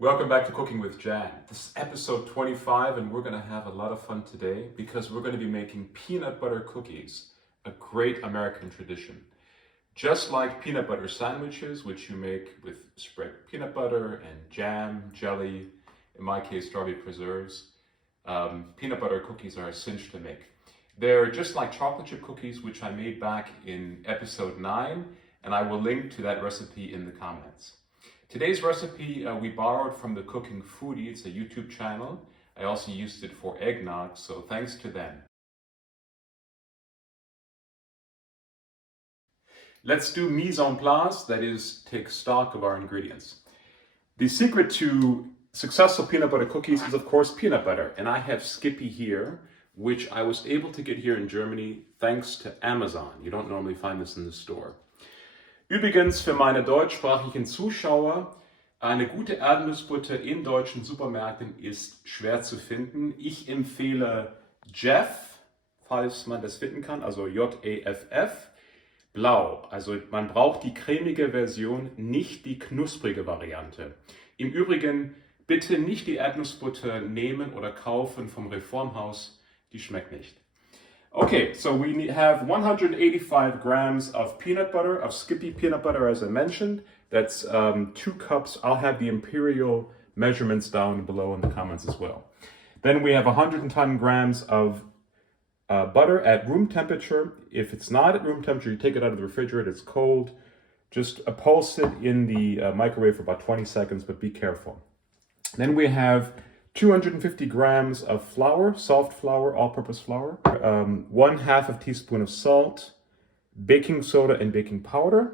Welcome back to Cooking with Jan. This is episode 25 and we're going to have a lot of fun today because we're going to be making peanut butter cookies, a great American tradition. Just like peanut butter sandwiches, which you make with spread peanut butter and jam, jelly, in my case strawberry preserves, peanut butter cookies are a cinch to make. They're just like chocolate chip cookies, which I made back in episode 9, and I will link to that recipe in the comments. Today's recipe we borrowed from the Cooking Foodie. It's a YouTube channel. I also used it for eggnog, so thanks to them. Let's do mise en place, that is, take stock of our ingredients. The secret to successful peanut butter cookies is, of course, peanut butter. And I have Skippy here, which I was able to get here in Germany thanks to Amazon. You don't normally find this in the store. Übrigens für meine deutschsprachigen Zuschauer, eine gute Erdnussbutter in deutschen Supermärkten ist schwer zu finden. Ich empfehle Jeff, falls man das finden kann, also J-E-F-F, blau. Also man braucht die cremige Version, nicht die knusprige Variante. Im Übrigen bitte nicht die Erdnussbutter nehmen oder kaufen vom Reformhaus, die schmeckt nicht. Okay, so we have 185 grams of peanut butter, of Skippy peanut butter as I mentioned. That's 2 cups. I'll have the imperial measurements down below in the comments as well. Then we have 110 grams of butter at room temperature. If it's not at room temperature, you take it out of the refrigerator, it's cold. Just pulse it in the microwave for about 20 seconds, but be careful. Then we have 250 grams of flour, soft flour, all-purpose flour, 1/2 teaspoon of salt, baking soda and baking powder.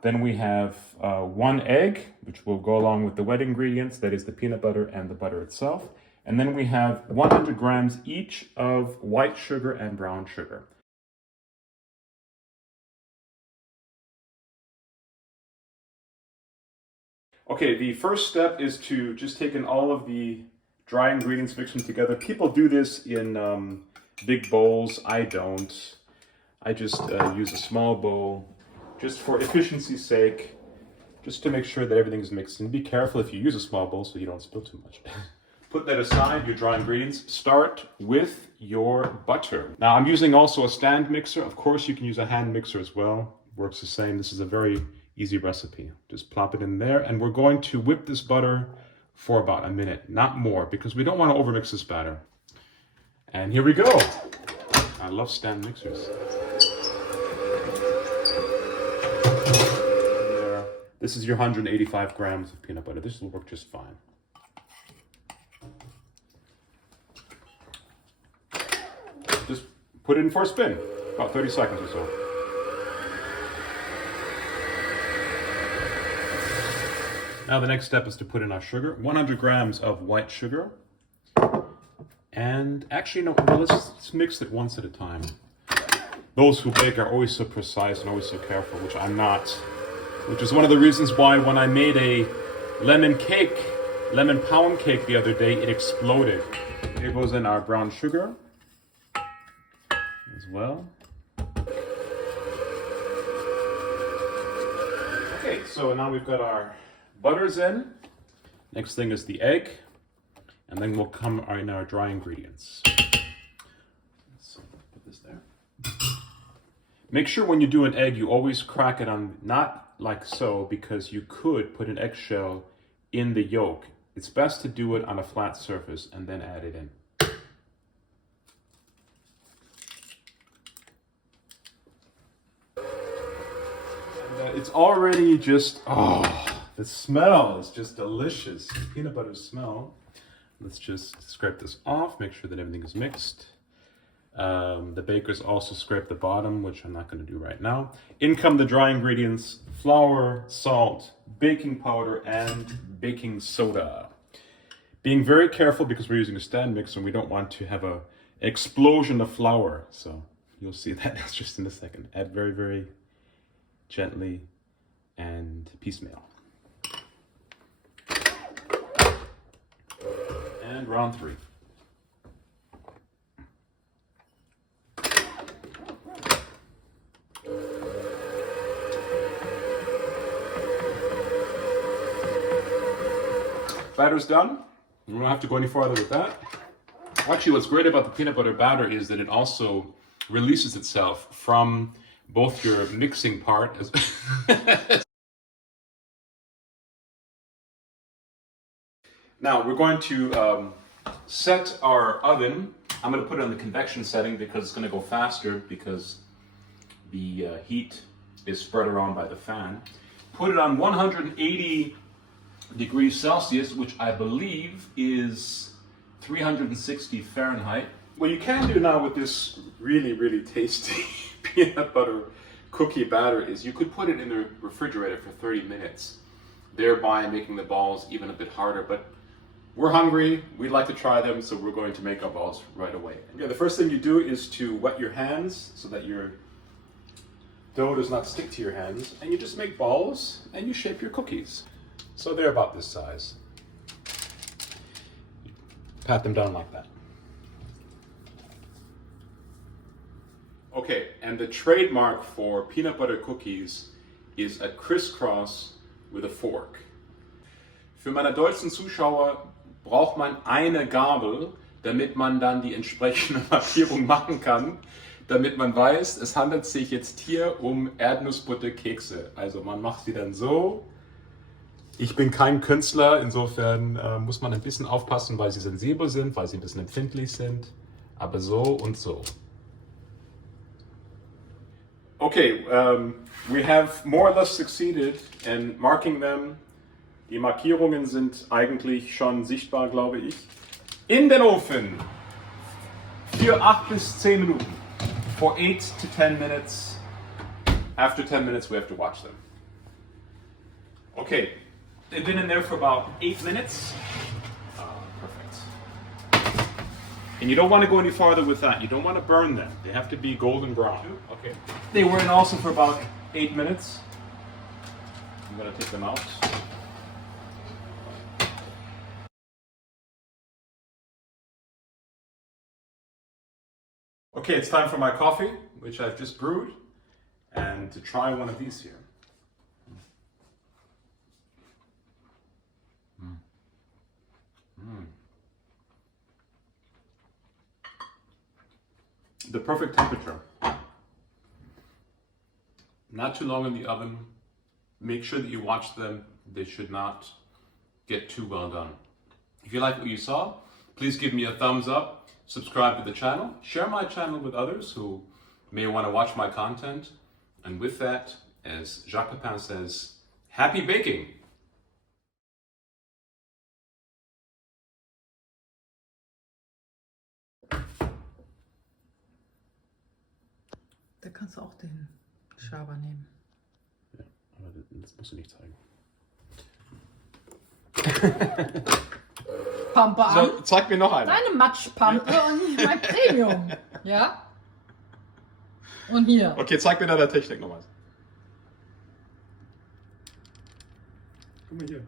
Then we have 1 egg, which will go along with the wet ingredients, that is the peanut butter and the butter itself. And then we have 100 grams each of white sugar and brown sugar. Okay, the first step is to just take in all of the dry ingredients, mix them together. People do this in big bowls. I don't. I just use a small bowl, just for efficiency's sake, just to make sure that everything's mixed. And be careful if you use a small bowl so you don't spill too much. Put that aside, your dry ingredients. Start with your butter. Now I'm using also a stand mixer. Of course you can use a hand mixer as well. Works the same. This is a very easy recipe. Just plop it in there, and we're going to whip this butter for about a minute, not more, because we don't want to overmix this batter. And here we go. I love stand mixers. There. This is your 185 grams of peanut butter. This will work just fine. Just put it in for a spin, about 30 seconds or so. Now the next step is to put in our sugar, 100 grams of white sugar. And actually, no, let's mix it once at a time. Those who bake are always so precise and always so careful, which I'm not. Which is one of the reasons why when I made a lemon pound cake the other day, it exploded. Here goes in our brown sugar as well. Okay, so now we've got our butter's in. Next thing is the egg, and then we'll come in our dry ingredients. So put this there. Make sure when you do an egg, you always crack it on, not like so, because you could put an eggshell in the yolk. It's best to do it on a flat surface and then add it in. And it's already just, the smell is just delicious. The peanut butter smell. Let's just scrape this off, make sure that everything is mixed. The bakers also scrape the bottom, which I'm not going to do right now. In come the dry ingredients: flour, salt, baking powder, and baking soda. Being very careful because we're using a stand mixer and we don't want to have an explosion of flour. So you'll see that that's just in a second. Add very, very gently and piecemeal. And round 3. batter's done. We don't have to go any farther with that. Actually, what's great about the peanut butter batter is that it also releases itself from both your mixing part as Now we're going to set our oven. I'm going to put it on the convection setting because it's going to go faster because the heat is spread around by the fan. Put it on 180 degrees Celsius, which I believe is 360 Fahrenheit. What you can do now with this really, really tasty peanut butter cookie batter is you could put it in the refrigerator for 30 minutes, thereby making the balls even a bit harder. But we're hungry, we'd like to try them, so we're going to make our balls right away. Yeah, the first thing you do is to wet your hands so that your dough does not stick to your hands, and you just make balls and you shape your cookies. So they're about this size. Pat them down like that. Okay, and the trademark for peanut butter cookies is a crisscross with a fork. Für meine deutschen Zuschauer braucht man eine Gabel, damit man dann die entsprechende Markierung machen kann, damit man weiß, es handelt sich jetzt hier um Erdnussbutter-Kekse. Also man macht sie dann so. Ich bin kein Künstler, insofern muss man ein bisschen aufpassen, weil sie sensibel sind, weil sie ein bisschen empfindlich sind. Aber so und so. Okay, we have more or less succeeded in marking them. Die Markierungen sind eigentlich schon sichtbar, glaube ich. In den Ofen für 8 bis 10 Minuten. For 8 to 10 minutes. After 10 minutes, we have to watch them. Okay, they've been in there for about 8 minutes. Perfect. And you don't want to go any farther with that. You don't want to burn them. They have to be golden brown. Okay. They were in also for about 8 minutes. I'm going to take them out. Okay, it's time for my coffee, which I've just brewed, and to try one of these here. The perfect temperature. Not too long in the oven. Make sure that you watch them. They should not get too well done. If you like what you saw, please give me a thumbs up. Subscribe to the channel, share my channel with others who may want to watch my content. And with that, as Jacques Pepin says, happy baking! Da kannst du auch den Schaber nehmen. Ja, aber das musst du nicht zeigen. Pampe an. So, zeig mir noch eine. Deine Matschpampe und mein Premium. Ja? Und hier. Okay, zeig mir da der Technik noch was. Guck mal hier.